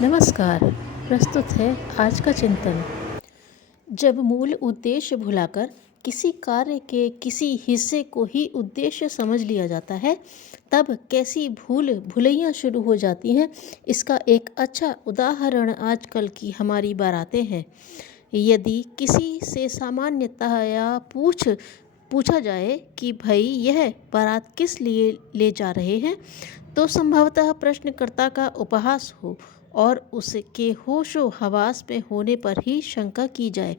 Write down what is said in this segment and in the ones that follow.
नमस्कार। प्रस्तुत है आज का चिंतन। जब मूल उद्देश्य भुलाकर किसी कार्य के किसी हिस्से को ही उद्देश्य समझ लिया जाता है, तब कैसी भूल भुलैयाँ शुरू हो जाती हैं। इसका एक अच्छा उदाहरण आजकल की हमारी बारातें हैं। यदि किसी से सामान्यतया पूछा जाए कि भाई यह बारात किस लिए ले जा रहे हैं, तो संभवतः प्रश्नकर्ता का उपहास हो और उसके होशो हवास में होने पर ही शंका की जाए,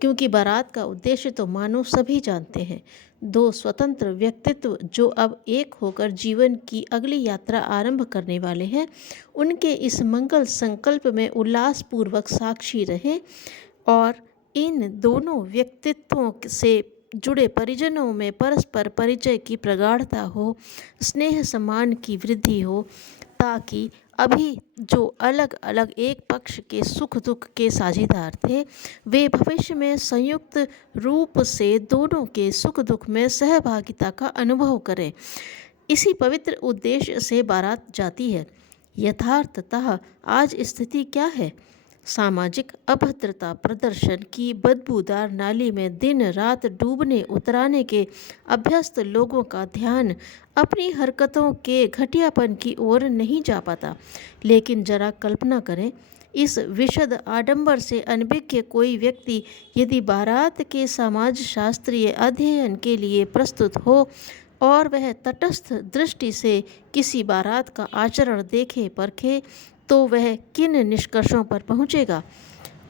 क्योंकि बारात का उद्देश्य तो मानो सभी जानते हैं। दो स्वतंत्र व्यक्तित्व जो अब एक होकर जीवन की अगली यात्रा आरंभ करने वाले हैं, उनके इस मंगल संकल्प में उल्लासपूर्वक साक्षी रहें और इन दोनों व्यक्तित्वों से जुड़े परिजनों में परस्पर परिचय की प्रगाढ़ता हो, स्नेह सम्मान की वृद्धि हो, ताकि अभी जो अलग अलग एक पक्ष के सुख दुख के साझीदार थे, वे भविष्य में संयुक्त रूप से दोनों के सुख दुख में सहभागिता का अनुभव करें। इसी पवित्र उद्देश्य से बारात जाती है। यथार्थतः आज स्थिति क्या है? सामाजिक अभद्रता प्रदर्शन की बदबूदार नाली में दिन रात डूबने उतराने के अभ्यस्त लोगों का ध्यान अपनी हरकतों के घटियापन की ओर नहीं जा पाता। लेकिन जरा कल्पना करें, इस विशद आडंबर से अनभिज्ञ कोई व्यक्ति यदि बारात के समाजशास्त्रीय अध्ययन के लिए प्रस्तुत हो और वह तटस्थ दृष्टि से किसी बारात का आचरण देखे परखे, तो वह किन निष्कर्षों पर पहुँचेगा?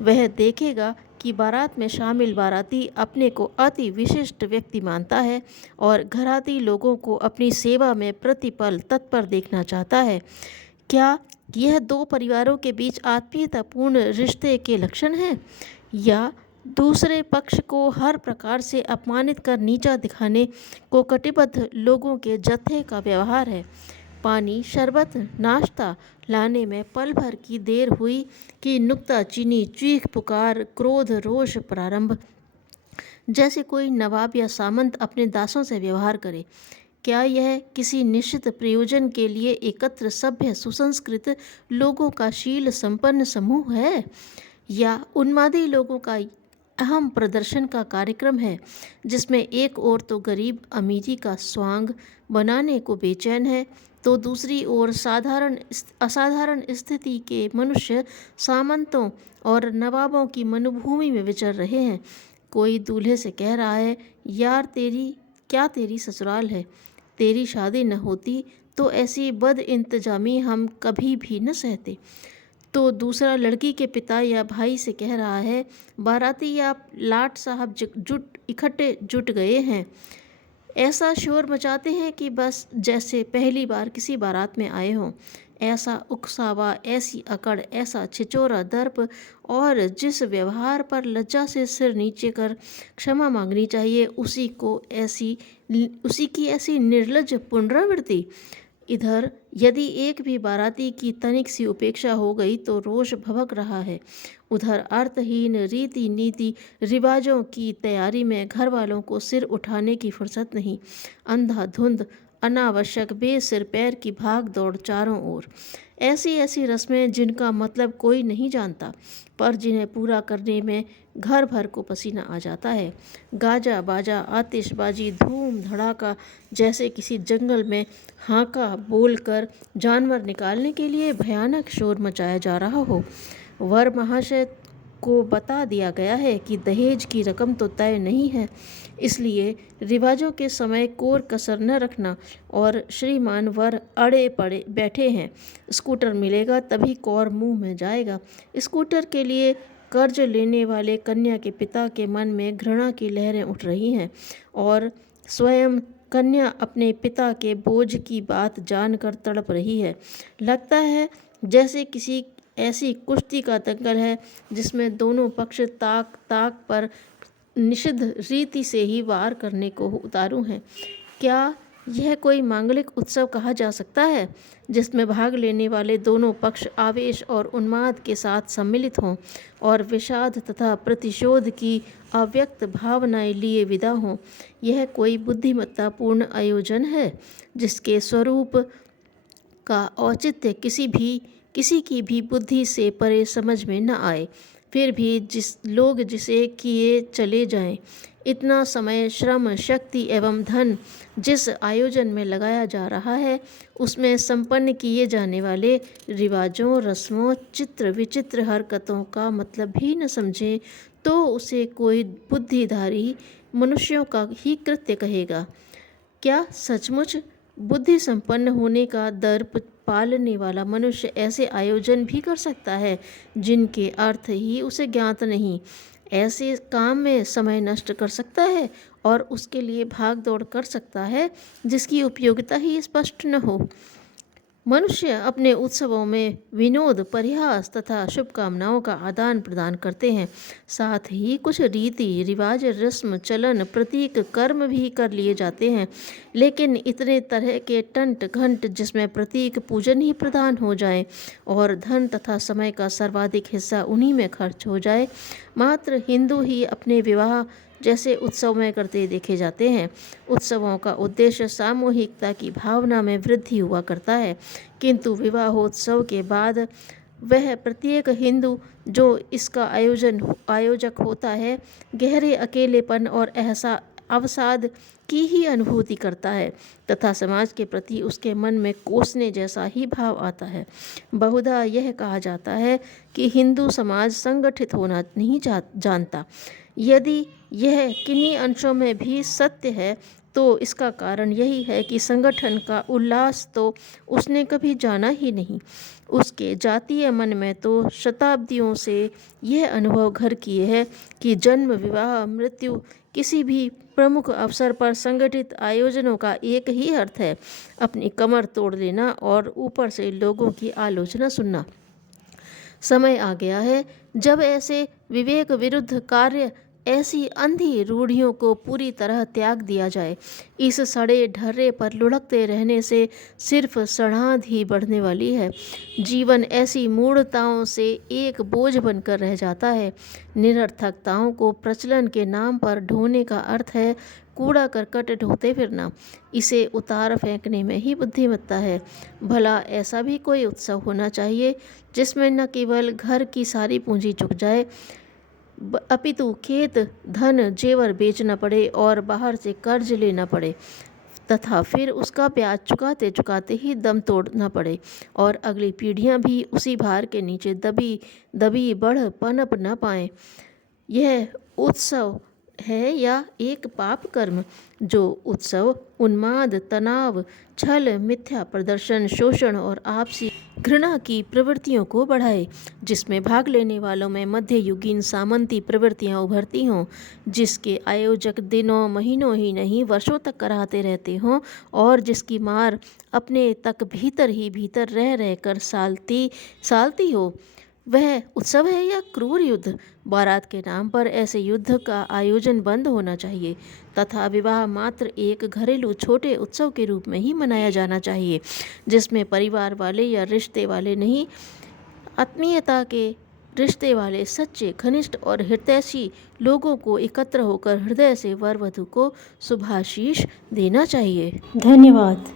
वह देखेगा कि बारात में शामिल बाराती अपने को अति विशिष्ट व्यक्ति मानता है और घराती लोगों को अपनी सेवा में प्रतिपल तत्पर देखना चाहता है। क्या यह दो परिवारों के बीच आत्मीयतापूर्ण रिश्ते के लक्षण हैं, या दूसरे पक्ष को हर प्रकार से अपमानित कर नीचा दिखाने को कटिबद्ध लोगों के जत्थे का व्यवहार है? पानी, शरबत, नाश्ता लाने में पल भर की देर हुई कि नुक्ताचीनी, चीख पुकार, क्रोध, रोष प्रारंभ, जैसे कोई नवाब या सामंत अपने दासों से व्यवहार करे। क्या यह किसी निश्चित प्रयोजन के लिए एकत्र सभ्य सुसंस्कृत लोगों का शील संपन्न समूह है, या उन्मादी लोगों का अहम प्रदर्शन का कार्यक्रम है, जिसमें एक ओर तो गरीब अमीरी का स्वांग बनाने को बेचैन है, तो दूसरी ओर असाधारण स्थिति के मनुष्य सामंतों और नवाबों की मनोभूमि में विचर रहे हैं। कोई दूल्हे से कह रहा है, यार तेरी ससुराल है, तेरी शादी न होती तो ऐसी बद इंतजामी हम कभी भी न सहते। तो दूसरा लड़की के पिता या भाई से कह रहा है, बाराती या लाट साहब इकट्ठे जुट गए हैं, ऐसा शोर मचाते हैं कि बस जैसे पहली बार किसी बारात में आए हों। ऐसा उकसावा, ऐसी अकड़, ऐसा छिचोरा दर्प और जिस व्यवहार पर लज्जा से सिर नीचे कर क्षमा मांगनी चाहिए, उसी की ऐसी निर्लज्ज पुनरावृत्ति। इधर यदि एक भी बाराती की तनिक सी उपेक्षा हो गई तो रोष भभक रहा है। उधर अर्थहीन रीति नीति रिवाजों की तैयारी में घर वालों को सिर उठाने की फुर्सत नहीं। अंधाधुंध अनावश्यक बेसिर पैर की भाग दौड़ चारों ओर। ऐसी ऐसी रस्में जिनका मतलब कोई नहीं जानता, पर जिन्हें पूरा करने में घर भर को पसीना आ जाता है। गाजा बाजा, आतिशबाजी, धूम धड़ाका, जैसे किसी जंगल में हांका बोलकर जानवर निकालने के लिए भयानक शोर मचाया जा रहा हो। वर महाशय को बता दिया गया है कि दहेज की रकम तो तय नहीं है, इसलिए रिवाजों के समय कोर कसर न रखना। और श्रीमान वर अड़े पड़े बैठे हैं, स्कूटर मिलेगा तभी कौर मुंह में जाएगा। स्कूटर के लिए कर्ज लेने वाले कन्या के पिता के मन में घृणा की लहरें उठ रही हैं और स्वयं कन्या अपने पिता के बोझ की बात जानकर तड़प रही है। लगता है जैसे किसी ऐसी कुश्ती का दंगल है जिसमें दोनों पक्ष ताक ताक पर निषिद्ध रीति से ही वार करने को उतारू हैं। क्या यह कोई मांगलिक उत्सव कहा जा सकता है जिसमें भाग लेने वाले दोनों पक्ष आवेश और उन्माद के साथ सम्मिलित हों और विषाद तथा प्रतिशोध की अव्यक्त भावनाएं लिए विदा हों? यह कोई बुद्धिमत्तापूर्ण आयोजन है जिसके स्वरूप का औचित्य किसी की भी बुद्धि से परे समझ में न आए, फिर भी लोग जिसे किए चले जाएं। इतना समय, श्रम, शक्ति एवं धन जिस आयोजन में लगाया जा रहा है, उसमें संपन्न किए जाने वाले रिवाजों, रस्मों, चित्र विचित्र हरकतों का मतलब भी न समझें तो उसे कोई बुद्धिधारी मनुष्यों का ही कृत्य कहेगा। क्या सचमुच बुद्धि संपन्न होने का दर्प पालने वाला मनुष्य ऐसे आयोजन भी कर सकता है जिनके अर्थ ही उसे ज्ञात नहीं? ऐसे काम में समय नष्ट कर सकता है और उसके लिए भाग दौड़ कर सकता है जिसकी उपयोगिता ही स्पष्ट न हो? मनुष्य अपने उत्सवों में विनोद, परिहास तथा शुभकामनाओं का आदान प्रदान करते हैं। साथ ही कुछ रीति रिवाज, रस्म, चलन, प्रतीक, कर्म भी कर लिए जाते हैं। लेकिन इतने तरह के टंट घंट जिसमें प्रतीक पूजन ही प्रधान हो जाए और धन तथा समय का सर्वाधिक हिस्सा उन्हीं में खर्च हो जाए, मात्र हिंदू ही अपने विवाह जैसे उत्सव में करते देखे जाते हैं। उत्सवों का उद्देश्य सामूहिकता की भावना में वृद्धि हुआ करता है, किंतु विवाहोत्सव के बाद वह प्रत्येक हिंदू जो इसका आयोजक होता है, गहरे अकेलेपन और अवसाद की ही अनुभूति करता है तथा समाज के प्रति उसके मन में कोसने जैसा ही भाव आता है। बहुधा यह कहा जाता है कि हिंदू समाज संगठित होना नहीं जानता। यदि यह किन्हीं अंशों में भी सत्य है तो इसका कारण यही है कि संगठन का उल्लास तो उसने कभी जाना ही नहीं। उसके जातीय मन में तो शताब्दियों से यह अनुभव घर किए है कि जन्म, विवाह, मृत्यु, किसी भी प्रमुख अवसर पर संगठित आयोजनों का एक ही अर्थ है, अपनी कमर तोड़ लेना और ऊपर से लोगों की आलोचना सुनना। समय आ गया है जब ऐसे विवेक विरुद्ध कार्य, ऐसी अंधी रूढ़ियों को पूरी तरह त्याग दिया जाए। इस सड़े ढर्रे पर लुढ़कते रहने से सिर्फ सड़ांध ही बढ़ने वाली है। जीवन ऐसी मूढ़ताओं से एक बोझ बनकर रह जाता है। निरर्थकताओं को प्रचलन के नाम पर ढोने का अर्थ है कूड़ा करकट ढोते फिरना। इसे उतार फेंकने में ही बुद्धिमत्ता है। भला ऐसा भी कोई उत्सव होना चाहिए जिसमें न केवल घर की सारी पूंजी चुक जाए, अपितु खेत, धन, जेवर बेचना पड़े और बाहर से कर्ज लेना पड़े तथा फिर उसका ब्याज चुकाते चुकाते ही दम तोड़ना पड़े और अगली पीढ़ियां भी उसी भार के नीचे दबी बढ़ पनप न पाएं। यह उत्सव है या एक पाप कर्म? जो उत्सव उन्माद, तनाव, छल, मिथ्या प्रदर्शन, शोषण और आपसी घृणा की प्रवृत्तियों को बढ़ाए, जिसमें भाग लेने वालों में मध्ययुगीन सामंती प्रवृत्तियां उभरती हों, जिसके आयोजक दिनों, महीनों ही नहीं वर्षों तक कराते रहते हों और जिसकी मार अपने तक भीतर ही भीतर रह रहकर सालती हो, वह उत्सव है या क्रूर युद्ध? बारात के नाम पर ऐसे युद्ध का आयोजन बंद होना चाहिए तथा विवाह मात्र एक घरेलू छोटे उत्सव के रूप में ही मनाया जाना चाहिए, जिसमें परिवार वाले या रिश्ते वाले नहीं, आत्मीयता के रिश्ते वाले सच्चे, घनिष्ठ और हितैषी लोगों को एकत्र होकर हृदय से वर वधू को शुभाशीष देना चाहिए। धन्यवाद।